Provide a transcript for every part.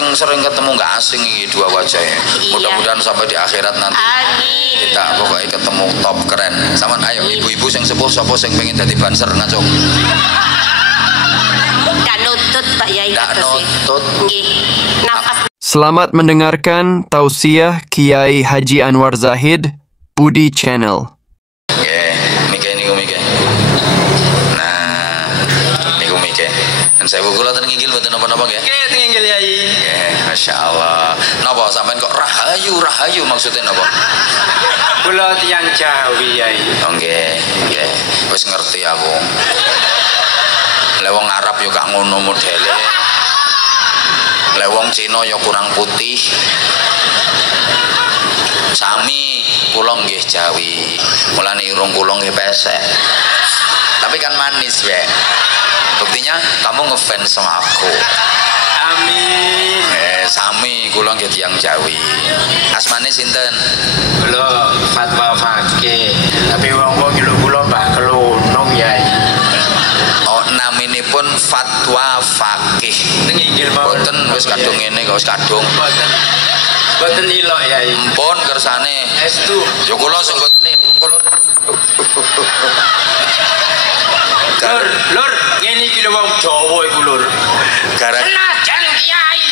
sering-sering ketemu, nggak asing ini dua wajahnya. Mudah-mudahan sampai di akhirat nanti. Amin. Kita pokoknya ketemu top keren. Sama ayo ibu-ibu yang sepuh sapa sing pengen dadi banser ngacung. Ndak nutut Pak Yai. Ndak nutut. Nggih. Nafas. Selamat mendengarkan tausiah Kiai Haji Anwar Zahid, Budi Channel. Oke, niku mike. Nah, niku mike. Dan saya kula ten nginggil mboten napa-napa nggih. Oke, nginggil Yai. Nggih, masyaallah. Napa sampean kok rahayu maksudnya napa? Kula tiyang Jawi Yai. Oh nggih, nggih. Wis ngerti aku. Lek wong Arab yo gak ngono modele. Lek wong Cina ya kurang putih. Sami kula nggih Jawi. Mulane irung kula nggih pesek. Tapi kan manis, Bek. Buktinya kamu ngefans sama aku. Amin. Sami kula nggih tiyang Jawi. Asmane sinten? Kula Fatwa Fakih. Tapi wong-wong nyeluk kula Mbah Kelunung Yai. Oh, naminipun Fatwa Fakih. Nginggil mawon. Boten wis kadung ngene kok wis kadung. Boten ilok Yai. Empun kersane. Estu. Ya kula sing boten kula. Lur, ngene iki lho wong Jawa iku lur. Gara Senajan Kiai.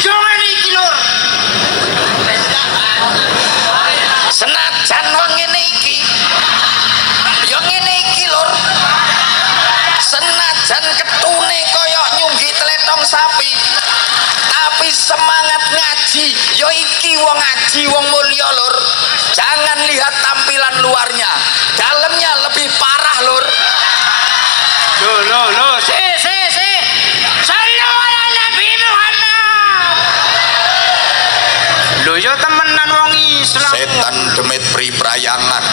Yo ngene iki lur. senajan wong ngene iki. Ya ngene iki lur. Senajan ketune koyok nyunggi tletong sapi. Tapi semangat ngaji, yo iki wong ngaji wong mulya lur. Jangan lihat tampilan luarnya, dalamnya lebih parah lur. Loh, si. Sallu ala Nabi Muhammad. Lho yo temenan wong Islam. Setan demit priprayangan.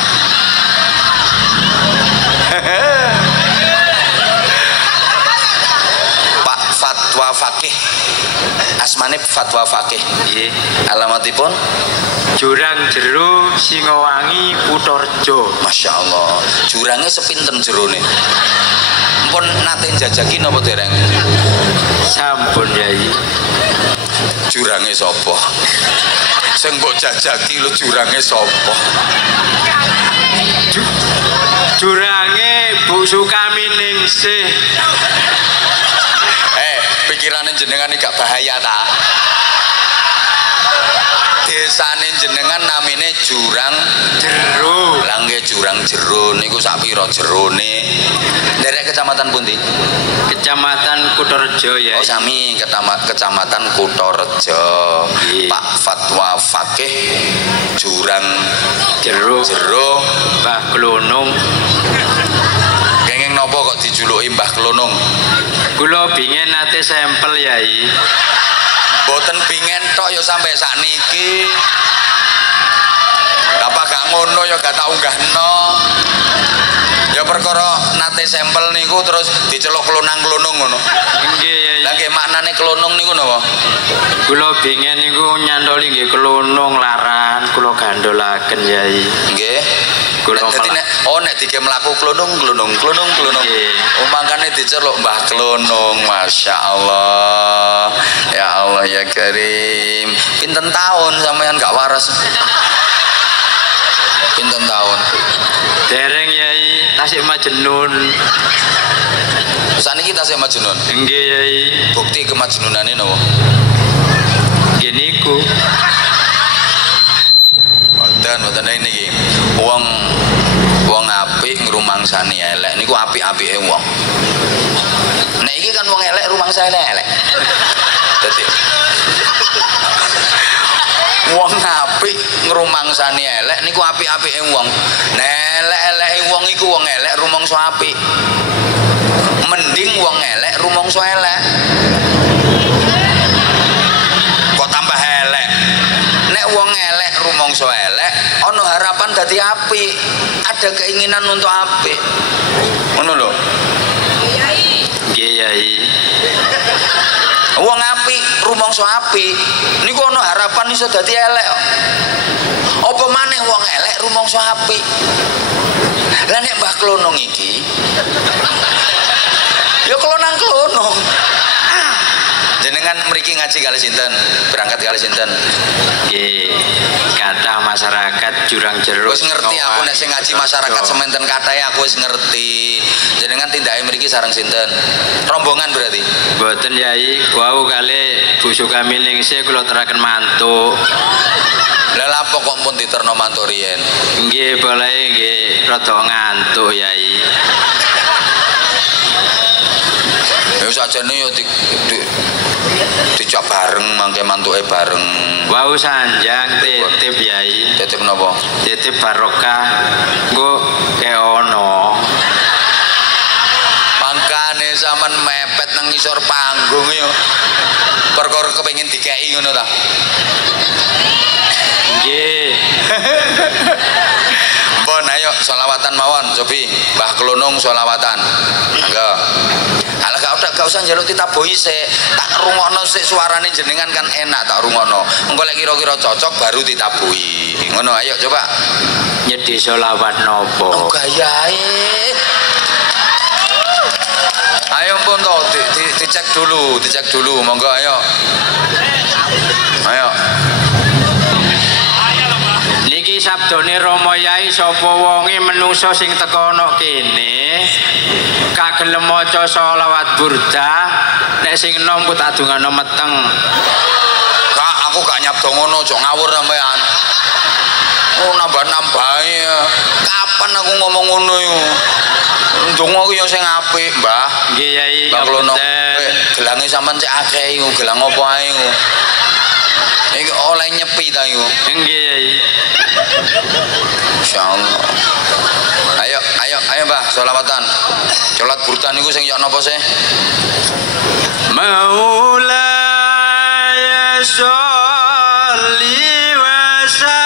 Pak Fatwa Fakih. Asmane Fatwa Fakih. Nggih. Alamatipun Jurang Jero Singowangi Kutorjo. Masya Allah. Jurangnya sepinten jerone. Mpun nate jajaki napa dereng? Sampun Yai. Jurangnya sapa? Sing mbok jajaki lho jurangnya sapa? Jurange Bu Sukaminingsih. Pikirane jenengan gak bahaya ta? Desane jenengan namine Jurang Jero. Lah nggih Jurang Jero niku sak pira jerone? Derek kecamatan pundi? Kecamatan Kutorjo ya. Oh sami kecamatan Kutorjo. Iya. Pak Fatwa Fakih Jurang Jero. Mbah Klonung. Kenging napa kok dijuluki Mbah Klonung? Kula bingen nate sampel Yai. Boten bingen tok ya sampai sakniki. Apa gak ngono ya gak tau unggahno. Ya perkara nate sampel niku terus diceluk klonang-klonung ngono. Nggih Yai. Lah nggih maknane klonung niku napa? Kula bingen niku nyantoli nggih klonung laran kula gandolaken Yai. Nggih. Dadi nek dike mlaku klonung. Nggih. Oh mangkane diceluk Mbah Klonung. Masya Allah. Ya Allah ya Karim. Pinten tahun sampean gak waras? Pinten tahun? Dereng Yai, tasik Majnun. Saniki tasik Majnun. Nggih Yai. Bukti kemajnunane napa? Nggih niku. Wonten niki. Wong apik ngrumangsani elek niku apik-apike wong. Nek iki kan wong elek rumangsane elek. Dadi wong apik ngrumangsani elek niku apik-apike wong. Nek elek-eleke wong iku wong elek rumangsa apik. Mending wong elek rumangsa elek. Kok tambah elek. Nek wong elek rumangsa elek, ana harapan dadi apik. Ada keinginan untuk apik. Ngono lho. Nggih Yai. Wong apik rumangsa apik niku ana harapan iso dadi elek. Apa maneh wong elek rumangsa apik. Lah nek Mbah Klonung iki ya klonang-klonung. Jenengan mriki ngaji kali sinten? Berangkat kali sinten? Nggih, kathah masyarakat Jurang Jeruk. Wis ngerti aku nek sing ngaji masyarakat sementen kathahe aku wis ngerti. Jenengan tindake mriki sareng sinten? Rombongan berarti. Mboten Yai, wau kali Bu Sukaminingsih kula teraken mantuk. Lah lapo kok pun diterno mantuk riyen? Nggih, boleh nggih rada ngantuk Yai. Ya sajane yo dijak bareng mangke mantuke bareng. Wau sanjang titip Yai. Titip napa? Titip barokah. Nggo keono. Mangkane sampean mepet nang ngisor panggung yo. Perkara kepengin dikeki ngono ta. Nggih. Pun ayo sholawatan mawon cobi Mbah Klonong sholawatan. Mangga. Alah gak usah njaluk ditabuhi sik. Tak rungokno sik suarane jenengan kan enak tak rungokno. Engko lek kira-kira cocok baru ditabuhi. Ngono ayo coba. Nyedhi sholawat nopo? Oh gayae. Ayo pun to dicek dulu monggo ayo. Ayo. Niki sabdone Rama Yai sapa wonge menungso sing teka ana kene kagelem maca sholawat burdah nek sing enom ku tak dongano meteng. Kak aku gak nyabdo ngono aja ngawur sampean. Oh nambah-nambahi. Kapan aku ngomong ngono yo? Ndonga ku yo sing apik, Mbah. Nggih Yai, Mbah Klono. ngapunten. Gelange sampean cek akeh iku, gelang apa ae iku. Iki oleh nyepi ta iku. Nggih Yai. Insyaallah. Ayo Mbah, sholawatan. Sholat burdan niku sing yo napa sih? Maulaya sholli wa sallim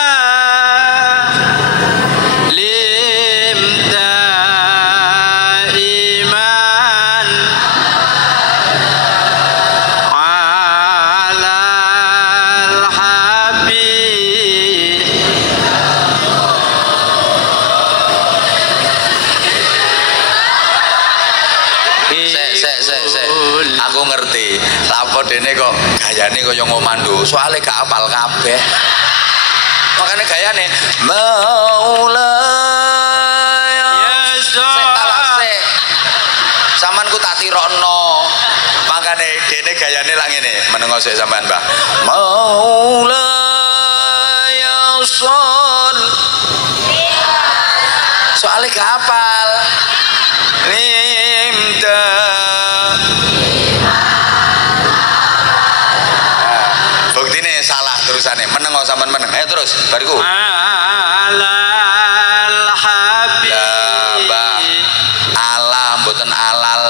daiman alal habib. Sek. Aku ngerti. Lapo dene kok gayane kaya ngomando. Soale gak apal kabeh. Makane gayane Maulaya. Sek. Saman ku tak tirokno. Makane dene gayane lak ngene. Menengo sik sampean, Mbah. Maulaya shol. Soale gak apal. Limda. Buktine salah terusane. Meneng kok sampean meneng. Ayo terus, bariku. Alal habib. Ya, Mbah. Ala mboten alal.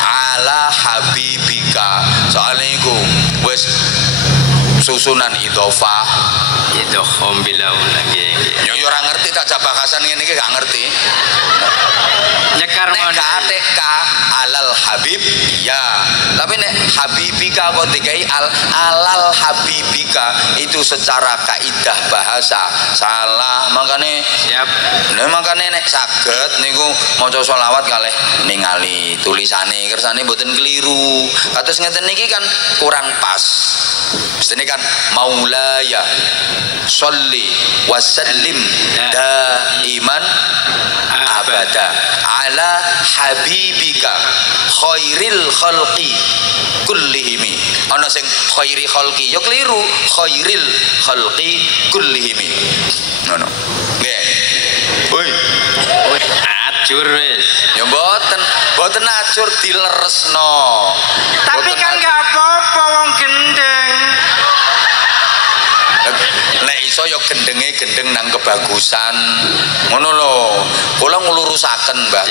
Ala habibika. Soalnya iku wis susunan idhofah. Itu khombilau lagi. Yo ora ngerti tak jabakasan ngene iki gak ngerti. Nyekar Nek kate ka alal habib ya. Tapi nek habibika kok dikai alal habibika itu secara kaidah bahasa salah. Makane siap. Nah makane nek saged niku maca sholawat kalih ningali tulisane kersane mboten keliru. Kados ngeten niki kan kurang pas. Mestine kan maulaya sholli wa sallim daiman abada ala habibika khairil khalqi kullihimi. Ana sing khairi khalqi ya keliru, khairil khalqi kullihimi. Ngono. Nggih. Woi. Acur wis. Ya mboten acur dileresno. Tapi kan gak apa-apa wong gendeng. Nek iso ya gendeng nang kebagusan. Ngono lho. Kula nglurusaken, Mbah.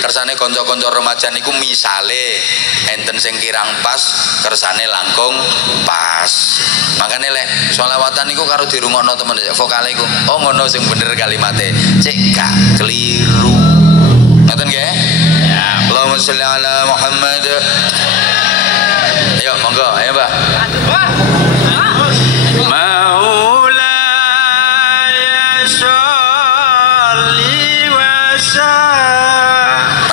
Kersane kanca-kanca remaja niku misale enten sing kirang pas, kersane langkung pas. Makane lek sholawatan niku karo dirungokno temen vokale iku. Oh ngono sing bener kalimate. Cek gak keliru. Ngoten nggih? Ya. Allahumma sholli ala Muhammad. Ayo monggo, ayo Mbah. Maulaya sholli wa sallim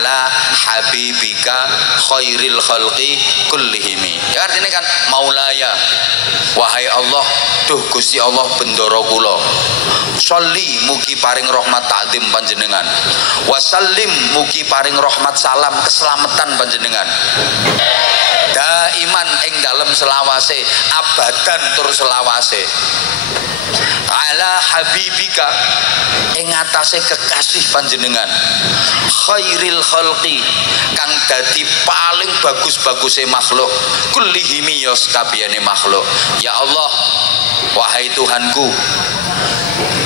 ala habibika khairil khalqi kullihimi. Ya artinya kan maulaya, wahai Allah, duh Gusti Allah bendoro kula, sholli mugi paring rahmat takdim panjenengan, wasallim mugi paring rahmat salam keselamatan panjenengan, daiman ing dalem selawase, abadan tur selawase, ala habibika ing atase kekasih panjenengan, khairil khalqi kang dadi paling bagus-baguse makhluk, kullihimi yos kabehane makhluk. Ya Allah, wahai Tuhanku,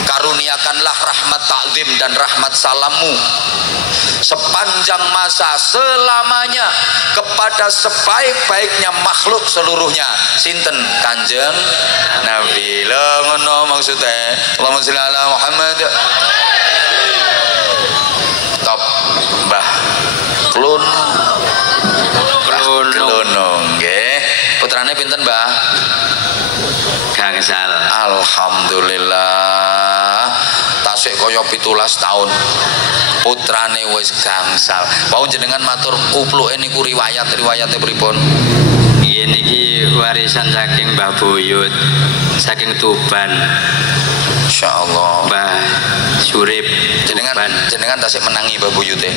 karuniakanlah rahmat takzim dan rahmat salammu sepanjang masa selamanya kepada sebaik-baiknya makhluk seluruhnya. Sinten? Kanjeng Nabi. Lho ngono maksudnya. Allahumma sholli ala Muhammad. Top Mbah Klunung nggih. Putrane pinten, Mbah? Gangsal. Alhamdulillah. Tasik kaya 17 tahun. Putrane wis gangsal. Wau jenengan matur kupluke niku riwayate pripun? Nggih niki warisan saking Mbah Buyut, saking Tuban. Insyaallah. Mbah Surip jenengan tasik menangi Mbah Buyute.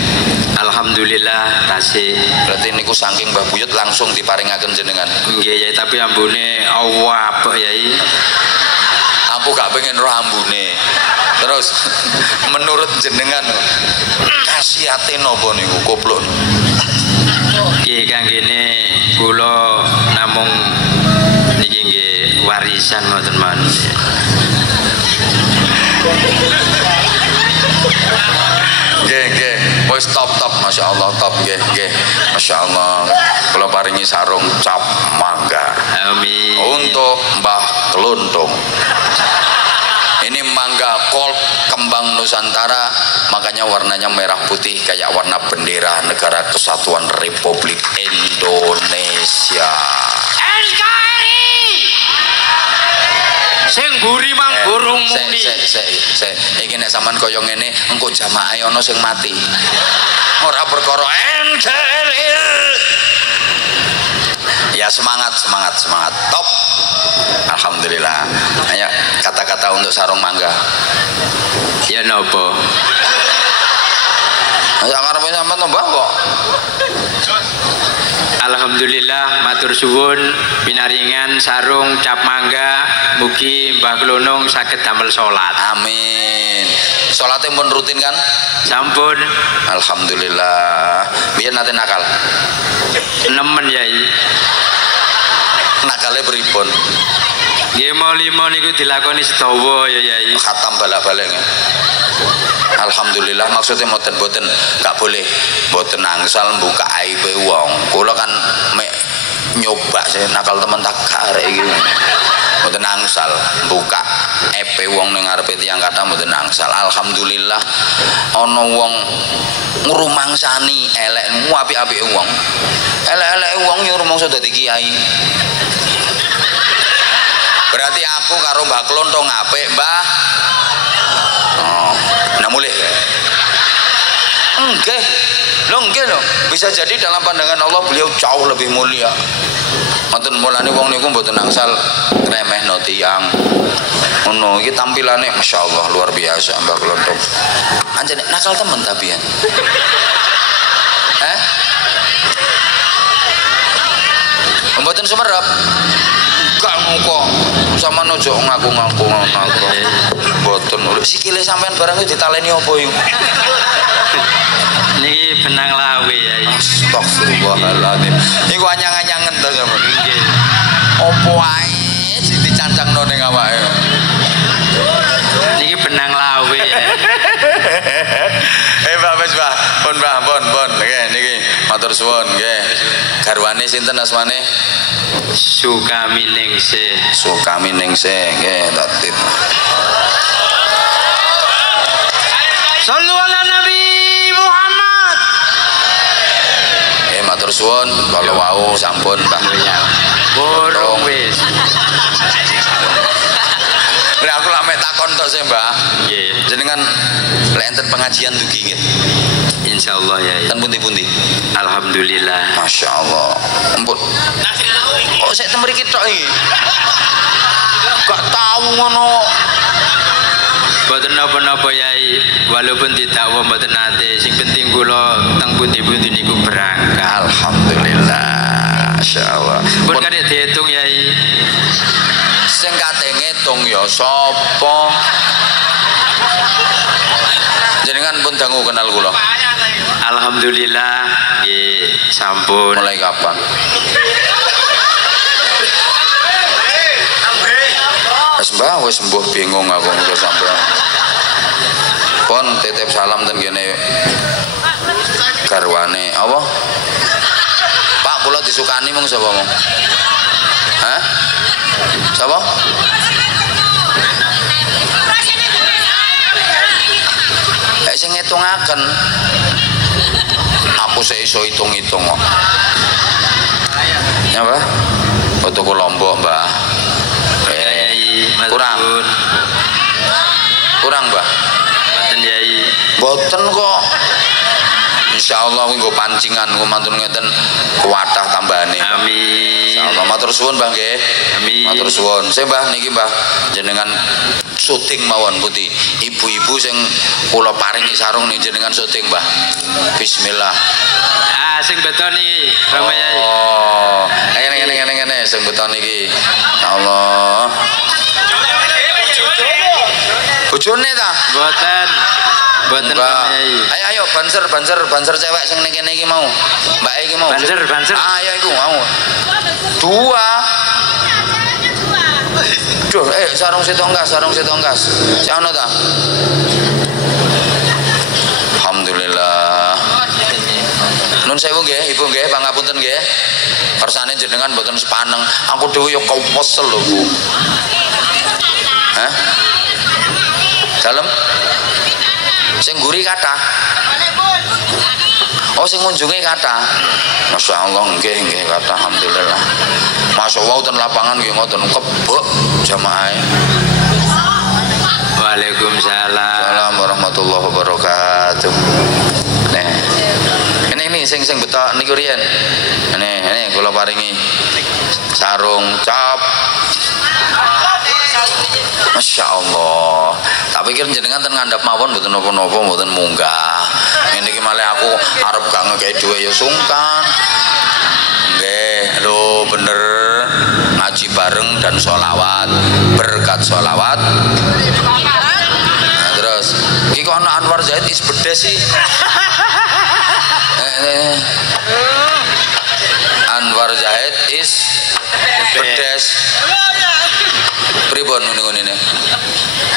Alhamdulillah tasik. Berarti niku saking Mbah Buyut langsung diparingaken jenengan. Nggih Yai, tapi ambune Allah apa Yai? Aku gak pengen roh ambune. Terus menurut jenengan khasiate napa niku kopluk? Nggih kanggene kula namung niki nggih warisan mboten mawon. Nggih, wis top, masyaallah top nggih. Masyaallah. Kula paringi sarung cap mangga. Amin. Untuk Mbah Kluntung. Ini mangga gold kembang Nusantara, makanya warnanya merah putih kayak warna bendera Negara Kesatuan Republik Indonesia. NKRI. Sing mburi mang burung muni. Iki nek sampean kaya ngene engko jamaah ana sing mati. Ora perkara NKRI. Ya semangat. Top. Alhamdulillah. Ayo kata-kata untuk sarung mangga. Ya napa? Ya karepe sampean tambah kok. Alhamdulillah matur suwun pinaringan sarung cap mangga, mugi Mbah Klunung saged damel salat. Amin. Salatnya pun rutin kan? Sampun. Alhamdulillah. Biar nanti nakal. Nemen Yai. Nakalnya beripun. Nggih mau niku dilakoni sedawa ya Yai. Khatam balik-balik. Alhamdulillah, maksudnya mboten gak boleh mboten angsal buka aib wong. Kula kan mek nyoba sih nakal temen tak arek iki. Mboten angsal buka aib wong ning ngarepe tiyang kathah mboten angsal. Alhamdulillah ana wong ngrumangsani elek apik-apike wong. Elek-eleke wong yo rumangsa dadi kiai. Berarti aku karo Mbah Kluntung apik, Mbah. Oh, nah mulih. Enggak. Nggih lho, bisa jadi dalam pandangan Allah beliau jauh lebih mulia. Wonten mulane wong niku mboten angsal ngremehno tiyang. Ngono iki tampilane masyaallah luar biasa Mbah Kluntung. Anjene nakal temen tapi ya. Mboten sumerep. Gak kok sama nojo ngaku-ngaku mboten. Sikile sampean barang iki ditaleni apa iku? Niki benang lawe ya. Astagfirullahaladzim. Iku anyang-anyangen to sampean. Nggih. Apa ae sing dicancangno ning awake. Niki benang lawe ya. Mbak wis Mbah, pun. Nggih niki matur suwun nggih. Garwane sinten asmane? Sukaminingsih nggih tatit. Shallu ala Nabi Muhammad. Matur suwun kalau wau sampun Mbah. Borong wis. Lha aku lak mek takon tok sih Mbah. Nggih. Jenengan lek enten pengajian dugi nggih. insyaallah ya. Ten pundi-pundi. Alhamdulillah. Masya Allah. Ampun. Oh saya temeri kita ini. Gak tahu ngono. Boten napa-napa Yai, walaupun tidak mboten nate, sing penting kula teng pundi-pundi niku berangkat. Alhamdulillah. Masya Allah. Pun kadek dihitung Yai. Sing kate ngitung ya sapa? Jenengan pun dangu kenal kula. Alhamdulillah, nggih sampun. Mulai kapan? Wis mbah bingung aku kok sampean. Pon titip salam ten kene garwane apa? Pak kula disukani mung sapa mong? Hah? Sapa? Sing ngitungaken. Aku sik iso hitung-hitung kok. Ya, Mbah? Foto ku Lombok, Mbah. Kurang. Kurang, Mbah. Boten Yai. Boten kok. Insyaallah nggo pancingan mantun ngeten kuwatah tambahane. Amin. Insyaallah matur suwun Mbah nggih. Amin. Matur suwun. Saya Mbah niki Mbah jenengan syuting mawon putih. Ibu-ibu sing kula paringi sarung nih jenengan syuting Mbah. Bismillah. Ah sing beton iki, Rama Yai. Oh, ngene sing beton iki. Ya Allah. Bojone ta? Boten. Boten Rama Yai. Ayo banser cewek sing ning kene iki mau. Mbak iki mau. Banser. Ah, ayo iku mau. Dua. Duh, sarung setonggas. Si ono ta? Alhamdulillah. Nun sewu nggih, Ibu nggih, pangapunten nggih. Kersane jenengan mboten sepaneng. Aku dhewe ya kesel lho, Bu. Hah? Dalem? Sing nguri kathah. Oh sing ngunjungi kathah. Masyaallah nggih kathah alhamdulillah. Masyaallah ten lapangan nggih ngoten kebek jamaah. Waalaikumsalam. Assalamualaikum warahmatullahi wabarakatuh. Nih. Ini sing betok niku riyen. Ini kula paringi sarung cap. Masya Allah. Tak pikir jenengan ten ngandhap mawon mboten napa-napa mboten munggah. Ngene iki malah aku arep gak ngekei dhuwit ya sungkan. Nggih, lho bener ngaji bareng dan sholawat. Berkat sholawat. Nah, terus iki kok ana Anwar Zahid is bedes sih. Anwar Zahid is bedes. Pripun ngene-ngene?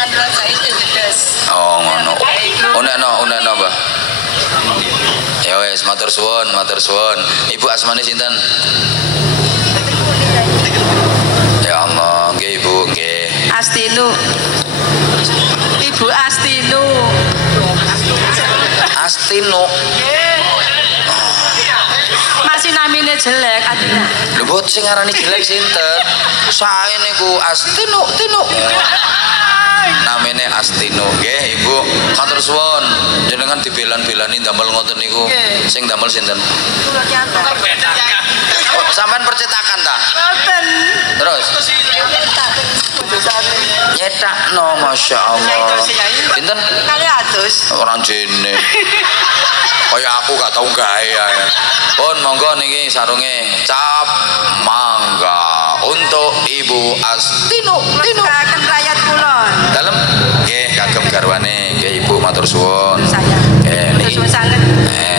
Anwar Zahid is bedes. Oh ngono. Unekno Mbah. Ya wis matur suwun. Ibu asmane sinten? Ya Allah, nggih Ibu, nggih. Astinu. Ibu Astinu. Astino. Masih namine jelek Adina. Lho mbot sing ngarani jelek sinten? Sae niku Astino. Namine Astino nggih Ibu. Matur suwun. Jenengan dibelan-belani damel ngoten niku. Sing damel sinten? Kula ki antar. Oh, sampean percetakan ta? Boten. Terus nyetakno Masya Allah. Pinten? Kali atus. Orang jene. Kaya aku gak tau gawe ya. Pun monggo niki sarunge cap mangga untuk Ibu Astino. Akan rakyat kula. Dalem nggih kagem garwane nggih Ibu matur suwun. Saya. Niki. Suwun sanget.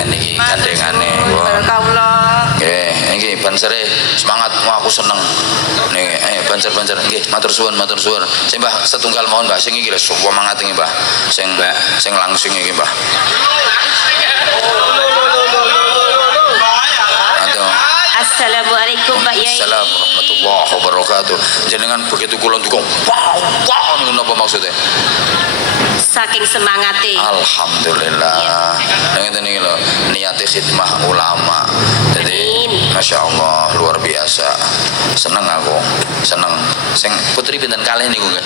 Niki gandengane. Barokah. Nggih, niki bansere semangat aku seneng. Nih, banser nggih matur suwun. Sing Mbah setunggal mohon Mbah sing iki lho semangat iki Mbah. Sing langsung iki Mbah. Assalamualaikum Pak Yai. Assalamualaikum warahmatullahi wabarakatuh. Jenengan begitu kula ndukung. Wow, napa maksudnya? Saking semangate. Alhamdulillah. Ngeten iki lho, niate khidmah ulama. Jadi Masya Allah luar biasa. Seneng aku. Sing putri pinten kalih niku nggih?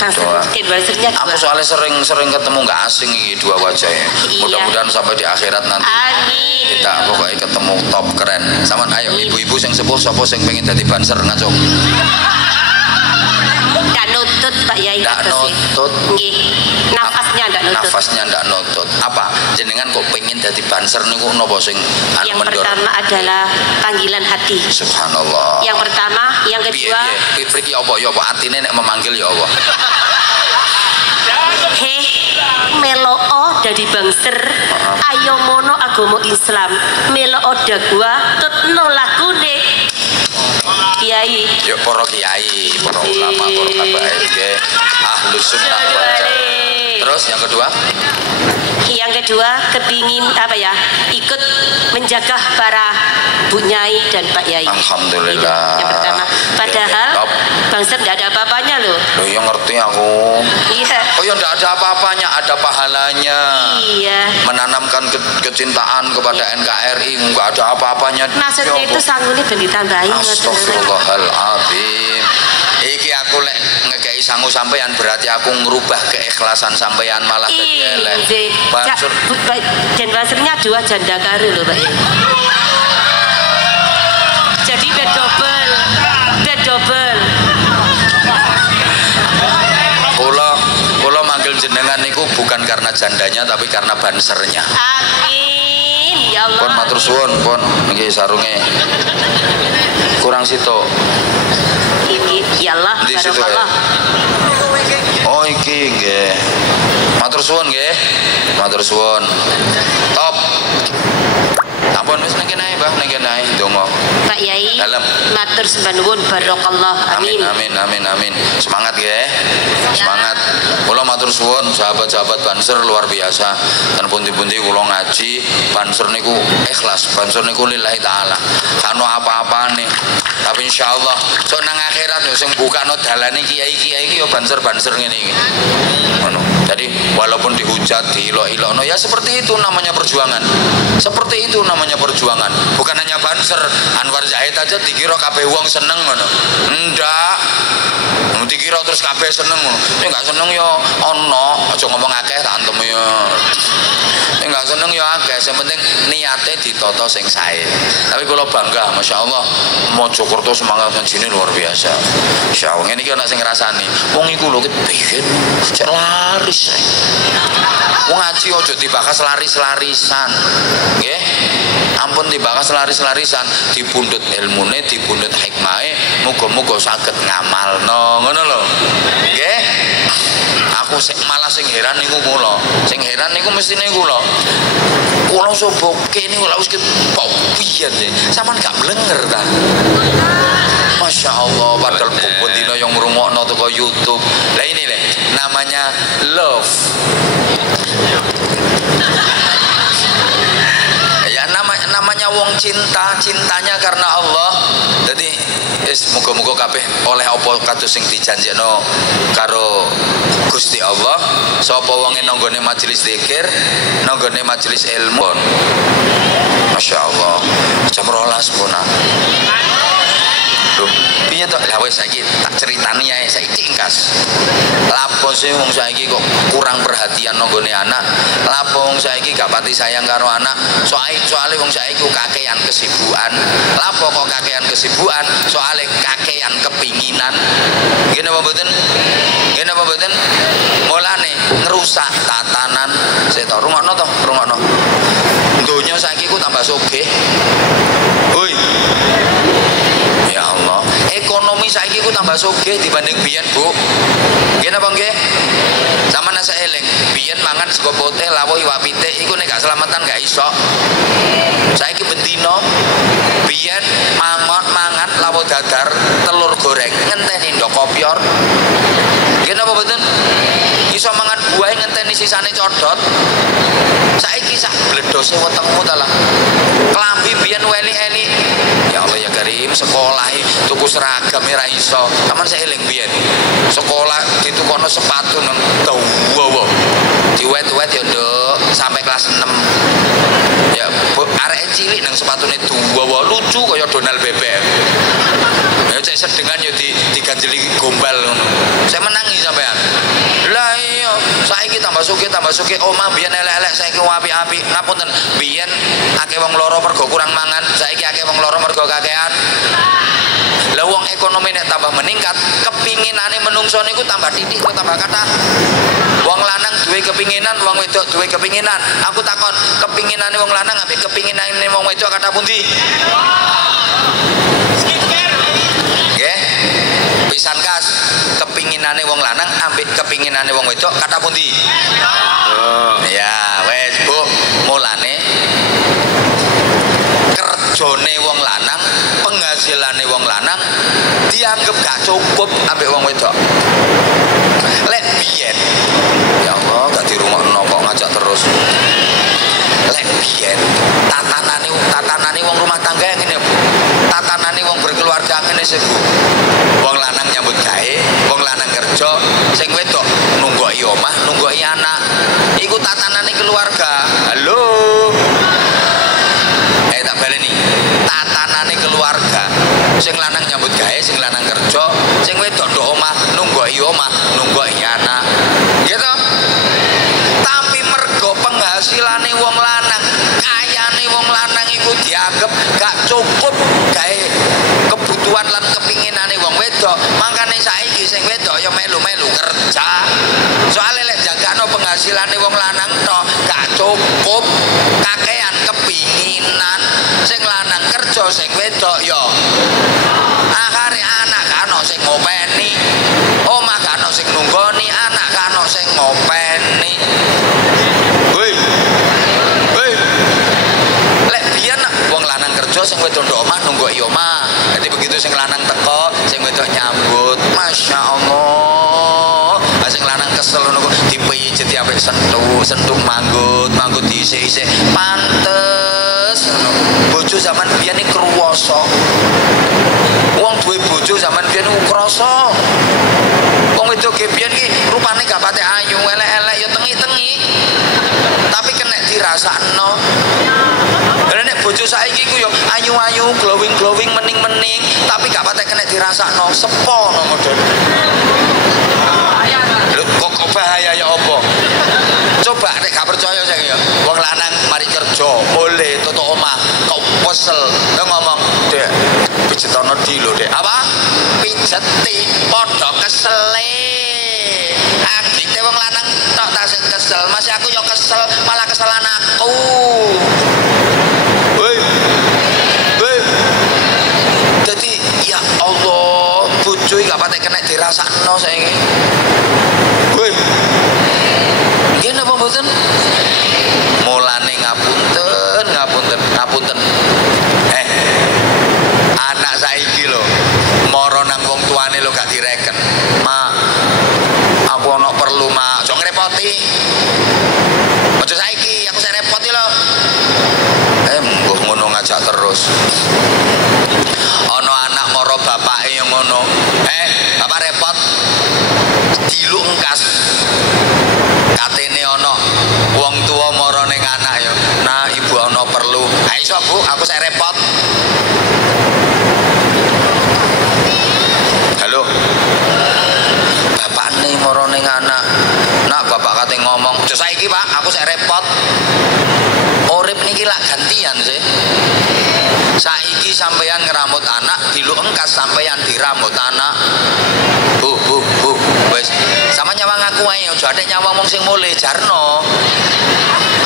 Bangser advisernya Aku 2. soalnya sering ketemu nggak asing ini dua wajahnya. Iya. Mudah-mudahan sampai di akhirat nanti Amin. kita pokoknya ketemu top keren. Sama ayo ibu-ibu yang sepuh sopo yang pengen jadi banser ngaco. Nggak nutut Pak Yai. Nggak nutut. Nggih. Nafasnya nggak nutut. Nafasnya ndak nutut. Apa? Jenengan kok pengen jadi banser niku napa sing Yang pertama adalah panggilan hati. Subhanallah. Yang pertama, yang Piye kedua, piye mriki apa ya apa atine nek memanggil ya apa. heh meloo dadi bangser, ayo mono agama Islam, meloo dagwa tutno lakune. Kiai. Ya para kiai, para ulama, para habaib nggih. Ahlus sunnah wal jamaah. Terus yang kedua? Yang kedua, kepingin apa ya? Ikut menjaga para Bu Nyai dan Pak Yai. Alhamdulillah. Yang pertama. Padahal Top. bangsa tidak ada apa-apanya loh. Loh ya ngerti aku. Iya. Oh ya enggak ada apa-apanya, ada pahalanya. Iya. Menanamkan kecintaan kepada NKRI enggak ada apa-apanya. Maksudnya Ya itu Allah. sanggulnya ben ditambahin. Astagfirullahaladzim. Iki aku lek ngekei sangu sampean berarti aku ngerubah keikhlasan sampean malah jadi elek. Bansur. Dan bansernya 2 janda karo loh Pak Yai. Jadi bed double. Bed double. Kula manggil jenengan niku bukan karena jandanya tapi karena bansernya. Amin. Ya Allah. Pun matur suwun, pun niki sarunge. Kurang situ. Ini ya Allah. Di situ ya. Barakallah. Oh iki nggih. Matur suwun nggih. Matur suwun. Top. Ampun wis niki nae, Mbah, niki nae donga. Pak Yai. Dalem. Matur sembah nuwun barakallah. Amin Amin. amin amin amin. Semangat nggih. Semangat. Kula matur suwun sahabat-sahabat Banser luar biasa. Dan pundi-pundi kula ngaji Banser niku ikhlas. Banser niku lillahi taala. Kano apa-apane. Tapi insyaallah sok nang akhirat yo sing bukano dalane kiai-kiai iki yo Banser-Banser ngene iki. Ngono. Jadi walaupun dihujat, diilok-ilokno ya seperti itu namanya perjuangan. Seperti itu namanya perjuangan. Bukan hanya Banser, Anwar Zahid aja dikira kabeh wong seneng ngono. Ndak. Dikira terus kabeh seneng ngono. Ya enggak seneng ya ana, aja ngomong akeh tak antem ya. Ya enggak seneng ya akeh, sing penting niate ditata sing sae. Tapi kula bangga, masyaallah Mojokerto semangat ngajine luar biasa. Insyaallah ngene iki ana sing ngrasani. Wong iku lho kepiye cek laris. Wong ngaji aja dibahas laris-larisan. Nggih. Ampun dibahas laris-larisan, dipundhut ilmune, dipundhut hikmahe, muga-muga saged ngamalno. Ngono lho. Nggih. Aku malah sing heran niku kula. Sing heran niku mestine kula. Kula soboke niku lha wis piye sih? Sampeyan gak blenger ta? Masya Allah, padahal bendina yang merungokno teko YouTube. Lah ini leh, namanya love. Ya namanya wong cinta, cintanya karena Allah. Jadi muga-muga kabeh oleh apa kados sing dijanjekno karo Gusti Allah. Sapa wonge nanggone majelis zikir, nanggone majelis ilmu. Masya Allah, jam 12 pun. Piye to? Lah wis saiki tak critani ae saiki engkas. Lapo sih wong saiki kok kurang perhatian nanggone anak. Lapo wong saiki gak pati sayang karo anak. Soale wong saiki kakean kesibukan. Lapo kok kakean kesibukan? Soale kakean kepinginan. Nggih napa mboten? Nggih napa mboten? Mulane ngerusak tatanan. Seto rungokno to, rungokno. Donya saiki ku tambah sugih. Hoi. Ya Allah, ekonomi saiki ku tambah sugih dibanding biyen, Bu. Nggih napa nggih? Sampeyan nek eling, biyen mangan sego putih lawuh iwak pitik iku nek gak selamatan gak iso. Saiki bendina biyen mangan lawuh dadar, telur goreng ngenteni ndok kopior. Nggih napa mboten? Iso mangan buah ngenteni sisane codot. Saiki sak bledose wetengmu ta lah. Klambi biyen weli-eli. Ya Allah ya Karim, sekolah tuku seragam ra iso. Taman saya eling biyen. Sekolah ditukono sepatu nang dawa. Diwet-wet ya, Nduk, sampai kelas 6. Ya, arek cilik nang sepatune dawa lucu kaya Donald Bebek. Ya cek sedengan yo diganjeli gombal ngono. Saya menangi sampean. Lah iya, saiki tambah sugih omah biyen elek-elek saiki apik-apik. Ngapunten, biyen akeh wong loro mergo kurang mangan, saiki akeh wong loro mergo kakean. Lah wong ekonomi nek tambah meningkat, kepinginane menungso niku tambah titik kok tambah kathah. Wong lanang duwe kepinginan, wong wedok duwe kepinginan. Aku takon, kepinginane wong lanang ambek kepinginane wong wedok kathah pundi? Nggih. Pisan kas, kepinginane wong lanang ambek kepinginane wong wedok kathah pundi? Ya, wes Bu, mulane kerjane wong lanang, penghasilane wong lanang dianggap gak cukup ambek wong wedok. Lek biyen, ya Allah, gak dirungokno kok ngajak terus. Lek biyen tatanane wong rumah tangga ngene, Bu. Tatanane wong berkeluarga ngene sih, Bu. Wong lanang nyambut gawe, wong lanang kerja, sing wedok nunggoki omah, nunggoki anak. Iku tatanane keluarga. Halo. Tak baleni. Tatanane keluarga. Sing lanang nyambut gawe, sing lanang kerja, sing wedok ndok omah, nunggoki anak. Gitu. Tapi mergo penghasilane wong lanang, kayane wong lanang iku dianggap gak cukup gawe kebutuhan lan kepinginane wong wedok. Makane saiki sing wedok ya melu-melu kerja. Soale lek jagano penghasilane wong lanang tok gak cukup, kakean kepinginan. Sing lanang kerja, sing wedok ya akhire anak gak ono sing ngopeni, omah gak ono sing nunggoni, anak gak ono sing ngopeni. Woi. Lek biyen wong lanang kerja, sing wedok ndok omah nunggoki omah. Jadi begitu sing lanang teko, sing wedok nyambut. Masya Allah. Sing lanang kesel ngono dipijit ambek sentuh manggut diisik-isik. Pantes ngono. Bojo zaman biyen iki kruwasa. Wong duwe bojo zaman biyen ku krasa. Wong wedok biyen iki rupane gak pate ayu, elek-elek ya tengi-tengi. Tapi kena dirasakno. Lah nek bojo saiki ku yo ayu-ayu, glowing-glowing, mening-mening, tapi gak pate kena dirasakno, sepo no model. Lho kok bahaya ya apa? Coba nek gak percaya saya ya. Wong lanang mari kerja, boleh tutuk omah, kok kesel. Lah ngomong, "Dek, pijetono di lho, Dek." Apa? Pijeti padha kesele. Anggite wong lanang tok ta sing kesel, masih aku yo kesel, malah keselan aku. Woi. Jadi ya Allah, bojo iki gak patek kena dirasakno saiki. Woi. Nggih napa mboten? Mulane ngapunten. Anak saiki lho, mara nang wong tuane lho gak direken. Ma, aku ana perlu, Ma. Aja ngrepoti. Aja saiki, aku sing repoti lho. Mbuh ngono ngajak terus. Ana anak mara bapake yang ngono. Bapak repot. Diluk engkas. Katene ana wong tua mara ning anak ya. Nah, ibu ana perlu. Ha iso, Bu, aku sing repot. Halo. Bapakne mara ning anak. Nak bapak kate ngomong, "Aja saiki, Pak, aku sing repot." Urip niki lak gantian sih. Saiki sampeyan ngeramut anak, diluk engkas sampeyan diramut anak. Bu, wis. Sama nyawang aku ae, aja atik nyawang wong sing mulih jarno.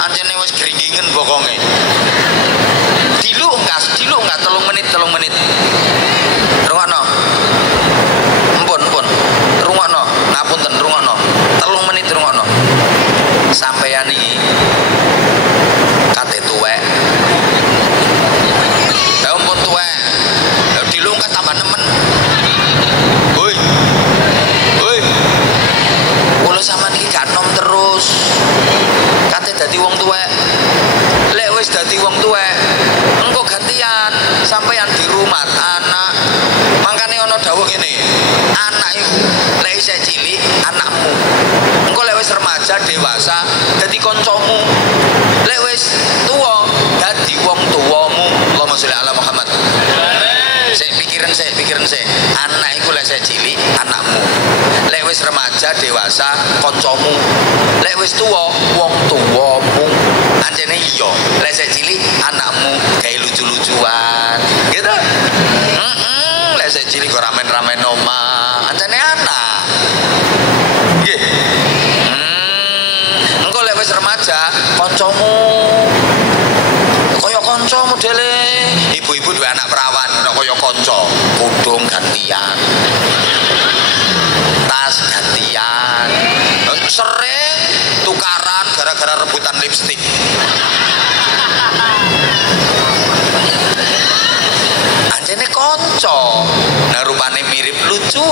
Anjene wis gringgingen bokonge. Diluk engkas 3 menit. Rungokno. Empun. Rungokno. Ngapunten rungokno. 3 menit rungokno. Sampeyan iki kate tuwek. Ya ampun tuwek. Diluk engkas tambah nemen. Woi. Kula sampean iki gak nom terus. Kate dadi wong tuwek. Lek wis dadi wong tuwek, engko gantian sampeyan di rumah anak. Mangkane ana dawuh ngene, anak iku lek isih cilik anakmu. Engko lek wis remaja dewasa dadi kancamu. Lek wis tuwa dadi wong tuwa. pikiran sih. Anak iku lek cilik anakmu. Lek wis remaja dewasa kancamu. Lek wis tuwa wong tuwamu. Anjene iya, lek cilik anakmu kayak lucu-lucuan. Gitu. Lek cilik kok ramen-ramen omah. Anjene anak. Nggih. Engko lek wis remaja kancamu kaya kanca modele ibu-ibu duwe anak perawan kaya kanca kudung gantian tas gantian sering tukaran gara-gara rebutan lipstik anjene kanca nah rupane mirip lucu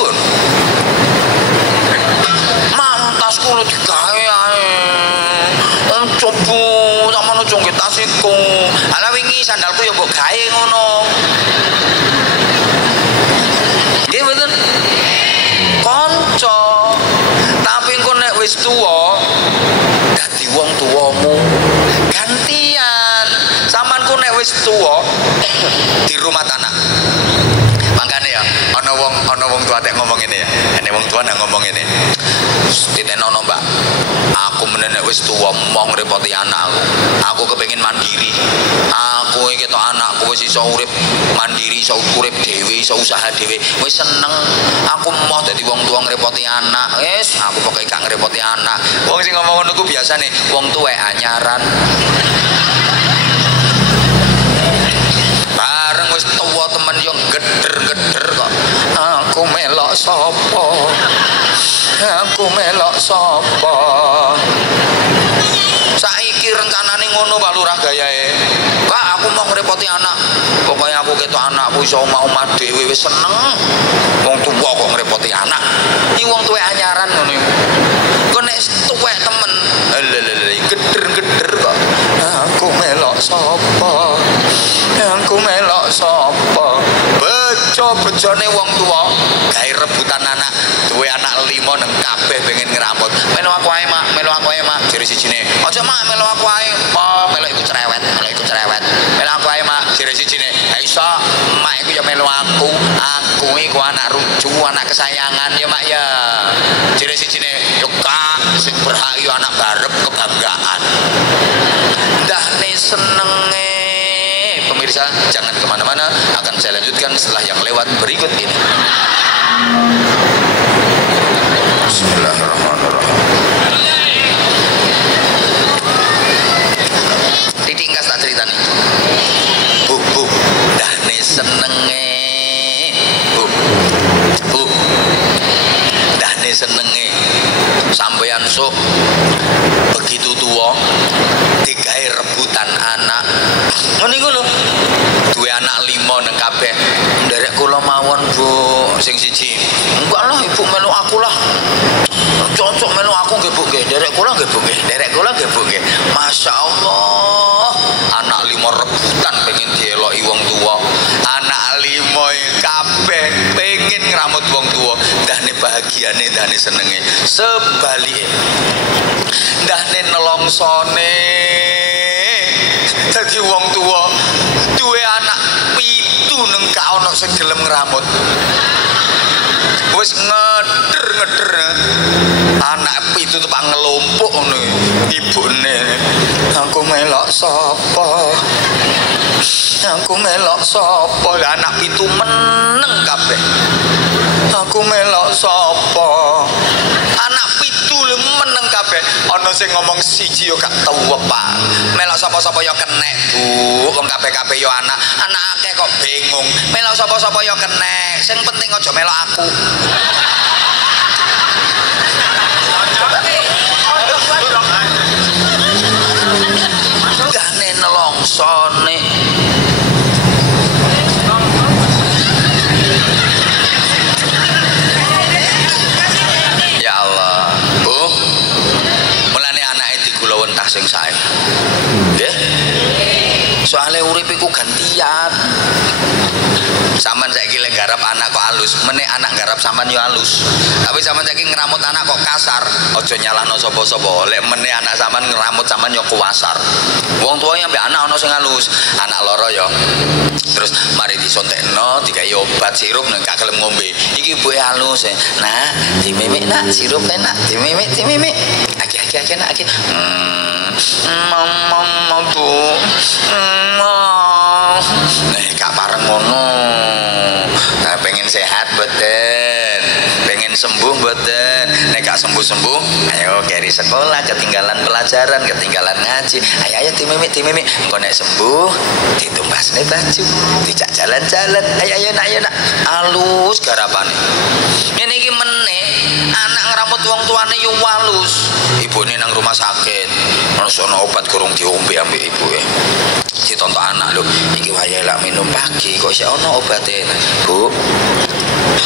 mantasku lu digawe ae coba sama nuju nggih tasiku. Ala wingi sandalku ya mbok gawe ngono. Nggih mboten? Kanca. Tapi engko nek wis tuwa dadi wong tuwamu gantian. Samanku nek wis tuwa di rumah tanah. Makane ya ana wong tua tek ngomong ngene ya. Ene wong tua nang ngomong ngene. Ditenono Mbak. Aku menenek wis tuwa mong repoti anakku. Aku kepengin mandiri. Aku iki ketok anakku wis iso urip mandiri, iso urip dhewe, iso usaha dhewe. Wis seneng. Aku mau dadi wong tua ngrepoti anak. Wis, aku pokoke gak ngrepoti anak. Wong sing ngomong ngono ku biasane wong tuwek anyaran. Bareng wis tuwa temen yo geder-geder kok. Aku melok sapa? Aku melok sapa? Saiki rencanane ngono Pak Lurah gayae. Kak aku mau ngrepoti anak. Pokoknya aku ketok anakku iso omah dhewe wis seneng. Wong tuwa kok ngrepoti anak. Iki wong tuwek anyaran ngono iku. Kok nek tuwek temen, lelele geder-geder kok. Aku melok sapa? Aku melok sapa? Bejo-bejone wong tuwa gawe rebutan anak. Duwe anak 5 nang kabeh pengen ngeramut. Melu aku ae mak, melu aku ae mak. Jere sijine, aja mak melu aku ae. Oh, melu iku cerewet, melu iku cerewet. Melu aku ae mak, jere sijine. Ha iso, mak iku ya melu aku. Aku iku anak ruju, anak kesayangan ya mak ya. Jere sijine, yo Kak, sing berhak yo anak barep kebanggaan. Ndahne senenge. Pemirsa, jangan kemana-mana, akan saya lanjutkan setelah yang lewat berikut ini. Bismillahirrahmanirrahim. Ditingkas tak cerita nih. Bu, dahne senenge. Bu, dahne senenge. Sampeyan sok begitu tua, digawe rebutan anak. Ngene iku lho. Duwe anak 5 nang kabeh. Nderek kula mawon, Bu. Sing siji. Enggak lah, Ibu melu aku lah. Cocok melu aku nggih, Bu nggih. Nderek kula nggih, Bu nggih. Nderek kula nggih, Bu nggih. Masyaallah. Anak 5 rebutan pengen dieloki wong tua. Anak 5 kabeh pengen ngramut wong tua. Ndahne bahagiane, ndahne senenge. Sebalike. Ndahne nelongsone dadi wong tua duwe anak 7 neng gak ono sing gelem ngramut. Wis ngeder-ngeder anak 7 tepak ngelompok ngono ibune. Aku melok sapa? Aku melok sapa? Anak 7 meneng kabeh. Aku melok sapa? Anak 7 meneng kabeh. Ana sing ngomong siji yo gak tau apa. Melok sapa-sapa yo kenek, Bu. Wong kabeh-kabeh yo anak. Anak akeh kok bingung. Melok sapa-sapa yo kenek. Sing penting aja melok aku. Dane nelongsone. Ya Allah, Bu. Mulane anake digula wentah sing sae. Nggih. Soale urip iku gantian. Sampeyan saiki lek garap anak kok halus, meneh anak garap sampeyan yo halus. Tapi sampeyan saiki ngramut anak kok kasar, aja nyalahno sapa-sapa. Lek meneh anak sampeyan ngramut sampeyan yo kuwasar. Wong tuwa ambek anak ana sing halus, anak loro percaya. Terus mari disontekno digawe obat sirup nek gak gelem ngombe. Iki ibuke halus. Nak, dimimik nak sirup nak, dimimik. Aki nak aki. Mama Bu. Nek gak pareng ngono. Nah, pengen sehat mboten? Pengen sembuh mboten? Nek gak sembuh-sembuh, ayo keri sekolah, ketinggalan pelajaran, ketinggalan ngaji. Ayo dimimik. Engko nek sembuh, ditumbasne baju, dijak jalan-jalan. Ayo nak. Alus garapane. Ngene iki meneh, anak ngramut wong tuane yo walus. Ibune nang rumah sakit, ono obat kurung diombe ambek ibuke. Ditonton anak lho, iki wayahe lak minum pagi kok isih ono obate. Bu,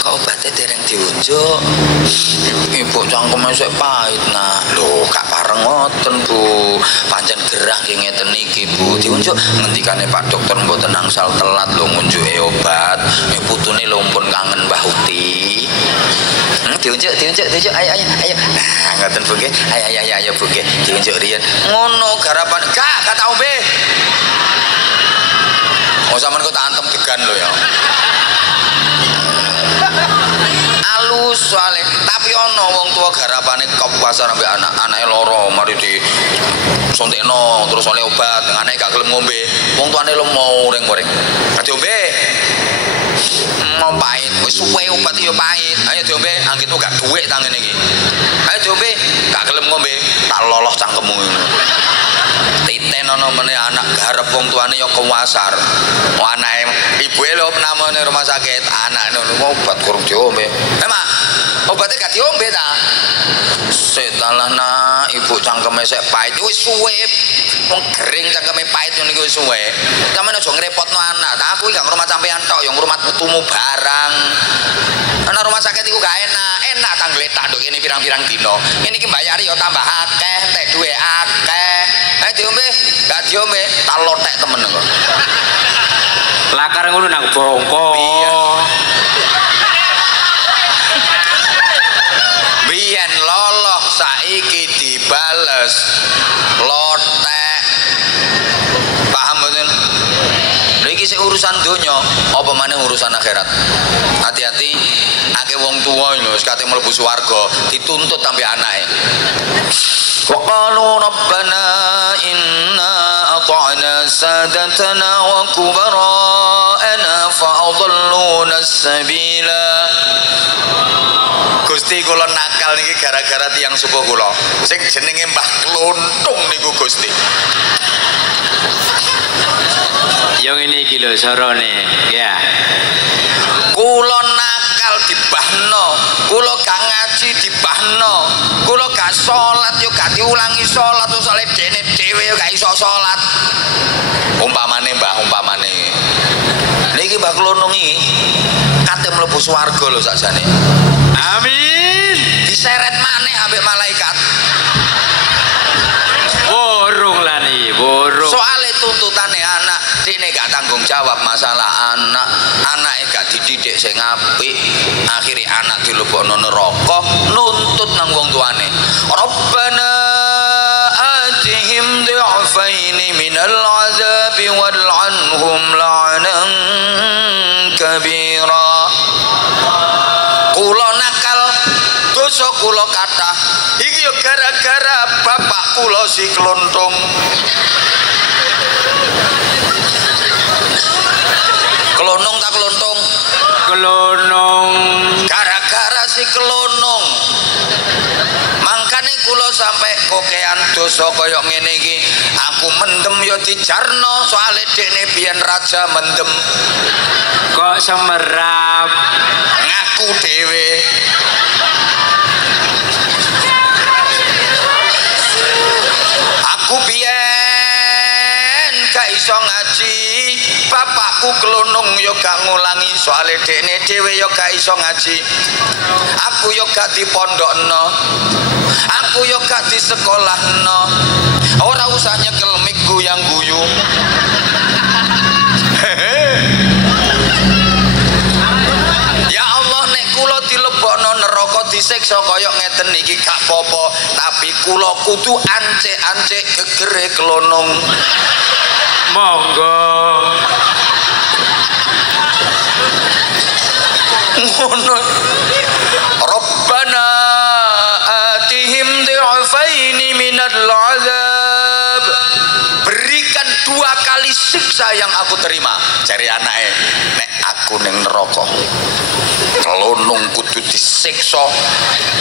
kok obate dereng diunjuk? Ibu cangkeme sik pahit nak. Lho, gak pareng ngoten Bu. Pancen gerah nggih ngeten iki Bu. Diunjuk ngendikane Pak Dokter mboten angsal telat lho ngunjuke obat. Putune lho pun kangen Mbah Uti. Diunjuk. Ayo. Nah, ngoten Bu nggih. Ayo Bu nggih. Diunjuk riyen. Ngono garapan. Gak tau be. Oh sampean kok tak antem degan lho ya. Alus soalnya, tapi ono wong tua garapane kop pasar ambek anake loro mari di sontekno terus oleh obat anake gak gelem ngombe. Wong tuane lemo ureng-ureng. Diombe. Mau pahit, wis suwe obat yo pahit. Ayo diombe, anggit gak duwe tangan iki. Ayo diombe, gak gelem ngombe, tak lolos cangkemmu ngono. Titen ono meneh anak garep wong tuane yo kewasar. Wong anake ibuke lho namane rumah sakit, anake ngono obat kurang diombe. Mak, obatnya gak diombe ta? Setalah nak ibu cangkeme sik pahit wis suwe. Wong kering cangkeme pahit ngono iki wis suwe. Sampeyan aja ngrepotno anak. Ta aku iki gak ngrumat sampean tok, yo ngrumat putumu barang. Ana rumah sakit iku gak enak tanggletak nduk kene pirang-pirang dina. Ngene iki mbayari yo tambah akeh, tek duwe akeh. Diombe, gak diombe, tak lotek temen kok. Lakar ngono nang bongko. Biyen loloh saiki dibales lotek. Paham mboten? Lha iki sik urusan donya, apa maneh urusan akhirat. Hati-hati, akeh wong tuwa lho wis kate mlebu swarga dituntut ambek anake. Wa qalu rabbana inna ata'na sadatana wa kubara'ana fa adalluna as-sabila. Gusti kula nakal niki gara-gara tiyang sepuh kula sing jenenge Mbah Kluntung niku Gusti. Yang ini iki lho sorone, ya. Kula nakal dibahno, kula gak ngaji dibahno, kula gak salat yo gak diulangi salat terus oleh dene dhewe yo gak iso salat. Umpamane niki Mbah Kluntung iki kate mlebu swarga lho sakjane. Amin. Diseret maneh ambek malaikat. Borong lah nih, borong. Soale tuntutane anak, dene gak tanggung jawab masalah anak, anake gak dididik sing apik, akhire anak dilebokno neraka, nuntut nang wong tuane. Rabbana atihim dhi'faini minal 'adzabi wal'anhum la'nan kabira. Kula nakal dosa kula kathah iki yo gara-gara bapak kula si Kluntung. Klunung tak Kluntung? Klunung. Gara-gara si Klunung. Mangkane kula sampai kokean dosa kaya ngene iki. Aku mendem yo dijarno soale dekne biyen raja mendem. Kok semerap? Ngaku dhewe. Aku biyen gak iso ngaji, bapakku Klunung yo gak ngulangi soale dekne dhewe yo gak iso ngaji. Aku yo gak dipondokno, aku yo gak disekolahno. Ora usah nyekel mik guyang guyu. Ya Allah, nek kula dilebokno neraka disiksa kaya ngeten iki gak apa-apa, tapi kula kudu ancek-ancek gegere Klunung. Monggo. ngono. Rabbana atihim dhi'afaini minal azab. Berikan 2 kali siksa yang aku terima. Cari anake, nek aku ning neraka kelonong kudu disiksa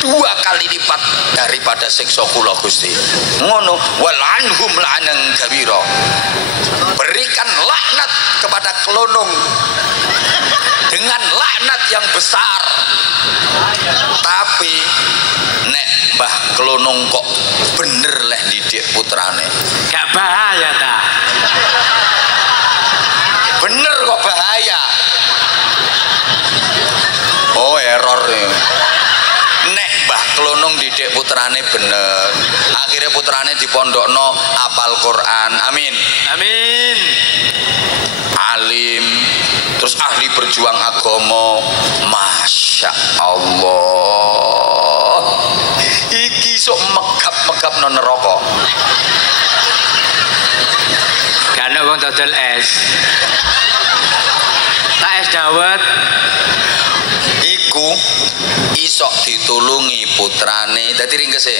2 kali lipat daripada siksa kula Gusti. Ngono, wal anhum la'anan kabira. Berikan laknat kepada kelonong dengan laknat yang besar. Tapi nek Mbah Kelonong kok bener leh didik putrane, Gak bahaya ta? bener kok bahaya. Oh error ya. Nek Mbah Kelonong didik putrane bener, akhirnya putrane dipondokno apal Quran. Amin. Amin. Alim, terus ahli berjuang agama. Masya Allah, iki sok megap-megap no neraka. Karena wong dodol es. Tak es dawet. Iku isok ditulungi putrane. Dadi ringkese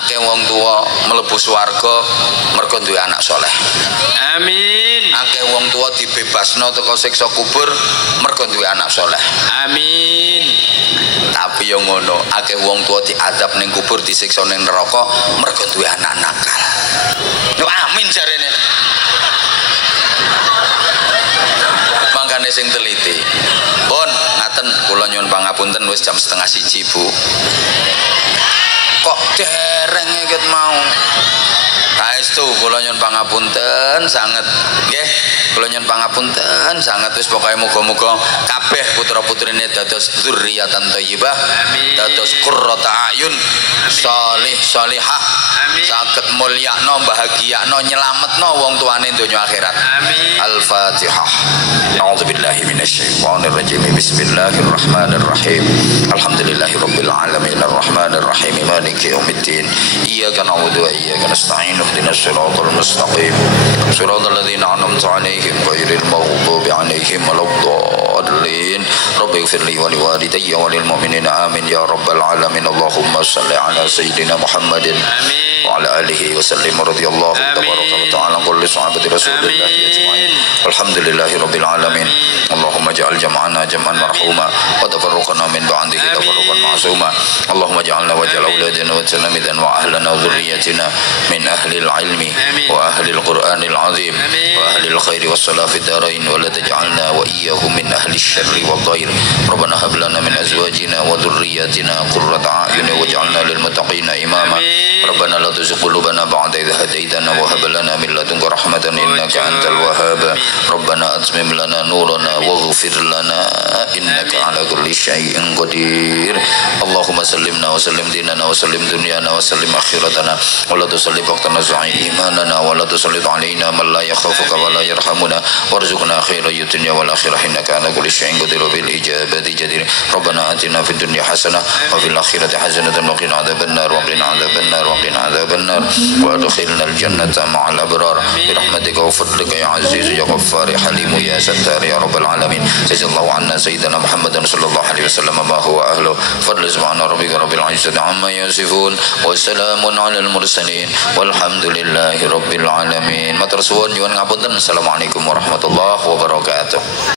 akeh wong tua mlebu swarga mergo duwe anak soleh. Amin. Akeh wong tua dibebasno teko siksa kubur mergo duwe anak soleh. Amin. Tapi yang ngono, akeh wong tua diazab ning kubur, disiksa ning neraka mergo duwe anak nakal. Yo amin jarene. Mangkane sing teliti. Pun ngaten kula nyuwun pangapunten wis jam 12:30, Bu. Kok dereng ket mau. Saestu kula nyuwun pangapunten sanget nggih. Kula nyuwun pangapunten sanget wis pokoke muga-muga kabeh putra-putrine dados dzurriatan thayyibah, dados qurrata ayun, salih salihah, saged mulyakno, bahagiakno, nyelametno wong tuane donya akhirat. Amin. Al-Fatihah. A'udzubillahi minasyaitonir rajim. Bismillahirrahmanirrahim. Alhamdulillahirabbil alamin arrahmanir rahim maliki yaumiddin. Iyyaka na'budu wa iyyaka nasta'in. Ihdinas siratal mustaqim. Siratal ladzina an'amta 'alaihim ghairil maghdubi 'alaihim waladdallin. Rabbighfir li wa liwalidayya wa lil mu'minina amin ya rabbal alamin. Allahumma shalli 'ala sayyidina Muhammadin wa 'ala alihi wa sallim radhiyallahu tabaraka wa ta'ala kulli sahabati Rasulillah ajma'in. Alhamdulillahirabbil alamin. Allahumma ja'al jam'ana jam'an marhuma wa tafarruqana min ba'dihi tafarruqan ma'suma. Allahumma ja'alna wa ja'al auladana wa talamidan wa ahlana wa dhurriyyatina min ahli al-ilmi wa ahli al-Qur'anil azim wa ahli al-khairi was salah fid darain wa la taj'alna wa iyyahum min ahli asy-syarri wad dhair. Rabbana hab lana min azwajina wa dhurriyyatina qurrata a'yun waj'alna lil muttaqina imama. Rabbana la tuzigh qulubana ba'da idh hadaytana wa hab lana min ladunka rahmatan innaka antal wahhab. Rabbana atmim lana nurana waghfir lana innaka ala kulli syai'in qadir. Allahumma sallimna wa sallim dinana wa sallim dunyana wa sallim akhiratana wa la tusallim waqtana za'i imanana wa la tusallit alaina man la yakhafuka wa la yarhamuna warzuqna khairal dunya wal akhirah innaka ala kulli syai'in qadir bil ijabati jadir. Rabbana atina fid dunya hasanah wa fil akhirati hasanatan wa qina adzabannar wa qina adzabannar wa qina adzabannar wa adkhilna al jannata ma'al abrar bi rahmatika wa fadlika ya aziz ya ghaffar ya halim ya sattar ya rabbal alamin. Jazakallahu anna sayyidina Muhammadan sallallahu alaihi wasallam ma huwa ahlu fadl subhana rabbika rabbil izzati amma yasifun wa salamun alal mursalin walhamdulillahi rabbil alamin. Matur suwun nyuwun ngapunten. Assalamualaikum warahmatullahi wabarakatuh.